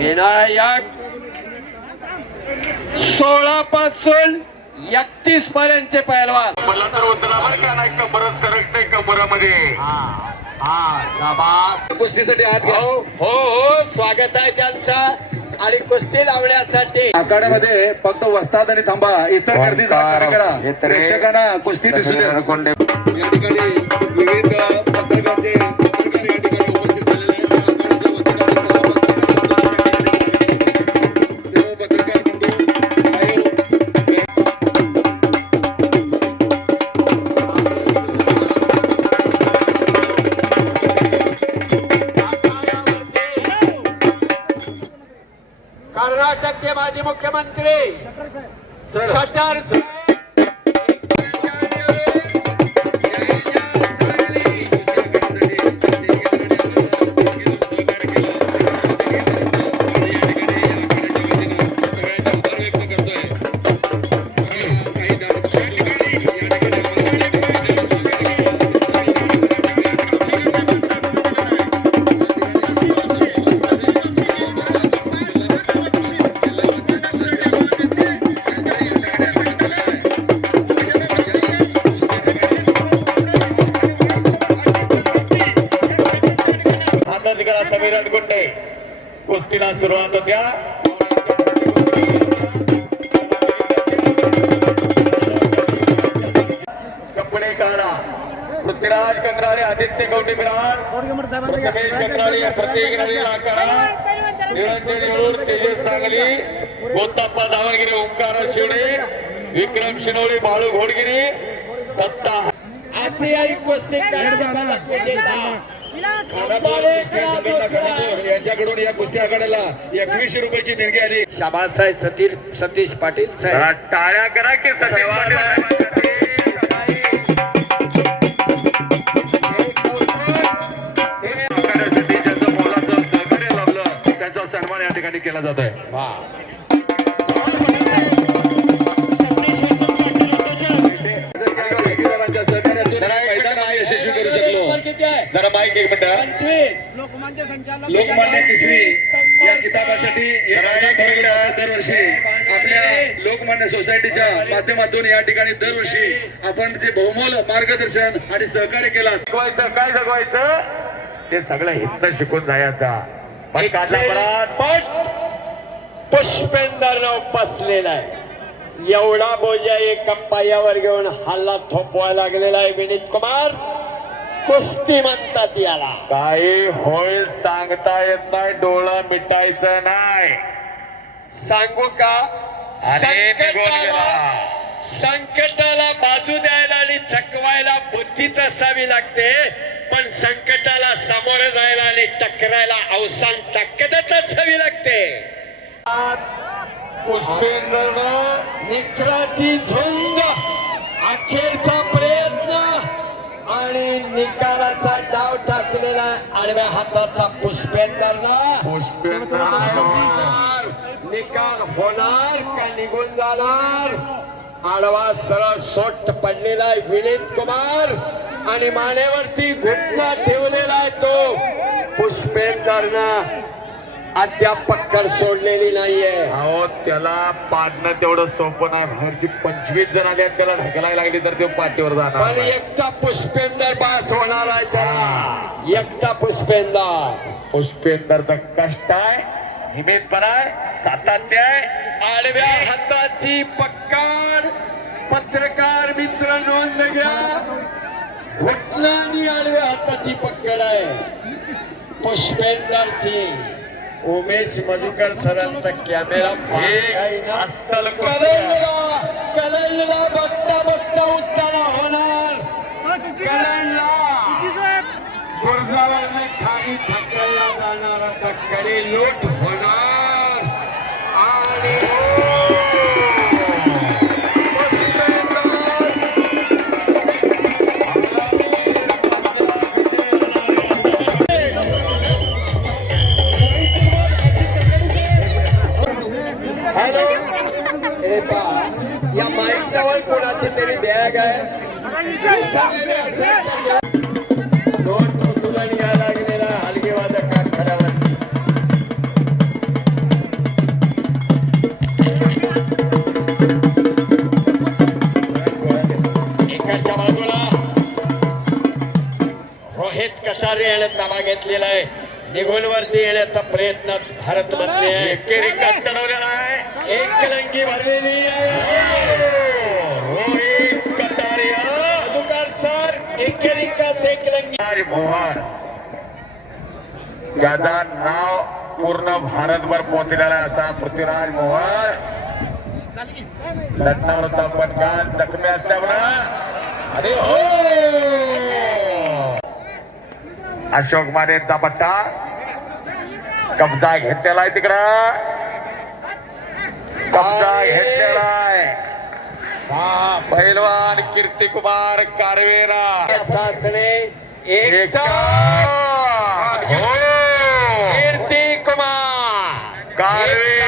विनायक 16 पासून 31 पर्यंतचे पैलवान. मला तर उचला बरं का नाही कबरच सरकते कबरामध्ये. कुस्तीसाठी हात घ्या. हो हो स्वागत आहे त्यांचा. आणि कुस्ती लावण्यासाठी आखाड्यामध्ये फक्त वस्ताद आणि थांबा, इतर गर्दी करा. प्रेक्षकांना कुस्ती दिसू द्या. या ठिकाणी विविध पत्रकाचे पत्रकार या ठिकाणी उपस्थित झालेले आहेत. आखाड्याच्या वतीने सर्व पत्रकार बंधू आयोग कर्नाटकचे माजी मुख्यमंत्री शटर कुस्तीला सुरुवात होत्या. कपडे काढा. पृथ्वीराज कंत्राळे, आदित्य कवटे बिराड, रमेश कंत्राळे, प्रत्येक नवीला करा. निरंजन येळूर, तेजस सांगली, गोताप्पा दावणगिरी, ओंकार शिवडे, विक्रम शिनोळे, बाळू घोडगिरी, दत्ता. आशियाई कुस्ती यांच्याकडून या कुस्ती आखाड्याला 2100 रुपयाची देणगी आली. शाबाद साहेब सतीश पाटील साहेब. टाळ्या करा की सतीश पाटील. ज्याचं मोलाचं सहकार्य लाभलं त्यांचा सन्मान या ठिकाणी केला जात आहे. यशस्वी करू शकलो. जरा माईक एक मिनिट. 25 लोकमान्य केसरी या किताबासाठी दरवर्षी आपल्या लोकमान्य सोसायटीच्या माध्यमातून या ठिकाणी दरवर्षी आपण जे बहुमोल मार्गदर्शन आणि सहकार्य केला. काय जगवायचं ते सगळं हिंद शिकून जायचा. पण काढला पट पुष्पेंदर उपसलेला आहे. एवढा बोजा एका पायावर घेऊन हल्ला थोपवायला लागलेला आहे विनीत कुमार. कुस्ती म्हणतात याला. काही होईल सांगता येत नाही. डोळं मिटायचं नाही. सांगू का गेला. संकटाला बाजू द्यायला आणि चकवायला बुद्धीच असावी लागते. पण संकटाला सामोरे जायला आणि टकरायला अवसान ताकदच असावी लागते. पुष्पेंद्रनं निखराची झुंज, अखेरचा प्रयत्न आणि निकालाचा डाव टाकलेला आडव्या हाताचा पुष्पेंदरला. निकाल होणार का निघून जाणार. आडवा सरळ सोट पडलेला आहे विनीत कुमार आणि मानेवरती घुटना ठेवलेला आहे तो. पुष्पेंदरनं अद्याप पक्कड सोडलेली नाहीये. अहो त्याला पाडणं तेवढं सोपं नाही. बाहेरची 25 जण आली आणि त्याला ढकलायला लागली तर ते पाठीवर पण जाणार. एकटा पुष्पेंदर बास होणार आहे त्याला. एकटा पुष्पेंदरचं कष्ट आहे, हिमेतपणा आहे, सातत्य आहे. आडव्या हाताची पक्कड. पत्रकार मित्र नोंद घ्या. घुटना आणि आडव्या हाताची पक्कड आहे पुष्पेंदरची. उमेश मधुकर सरांचा कॅमेरा अस्सल कलंडला बघता बघता उत्ताना होणार. कलंडला गुरजावरने खाली ढकलला जाणार. आता कडे लूट होणार आणि हॅलो. या माईक जवळ कोणाची तरी बॅग आहे. दोन उचलून घ्यायला लागलेला हलगी वादक आखाड्यावर. घेतलेला आहे. निघून वरती येण्याचा प्रयत्न भारत मध्ये एकेरी कट चढवलेला आहे. एकलंगी भरलेली आहे. रोहित कटारिया मधुकर सर एकेरी का एकलंगी पृथ्वीराज मोहन ज्याचा नाव पूर्ण भारतभर पोहोचलेला आहे असा पृथ्वीराज मोहन लढणार होता पण काल जखमी असल्यामुळं अरे हो अशोक मानेचा पट्टा कब्जा घेतलेला आहे तिकडं कब्जा घेतलेला आहे हा पैलवान कीर्तिकुमार कारवेरा सासणे एक कीर्ती कुमार कारवे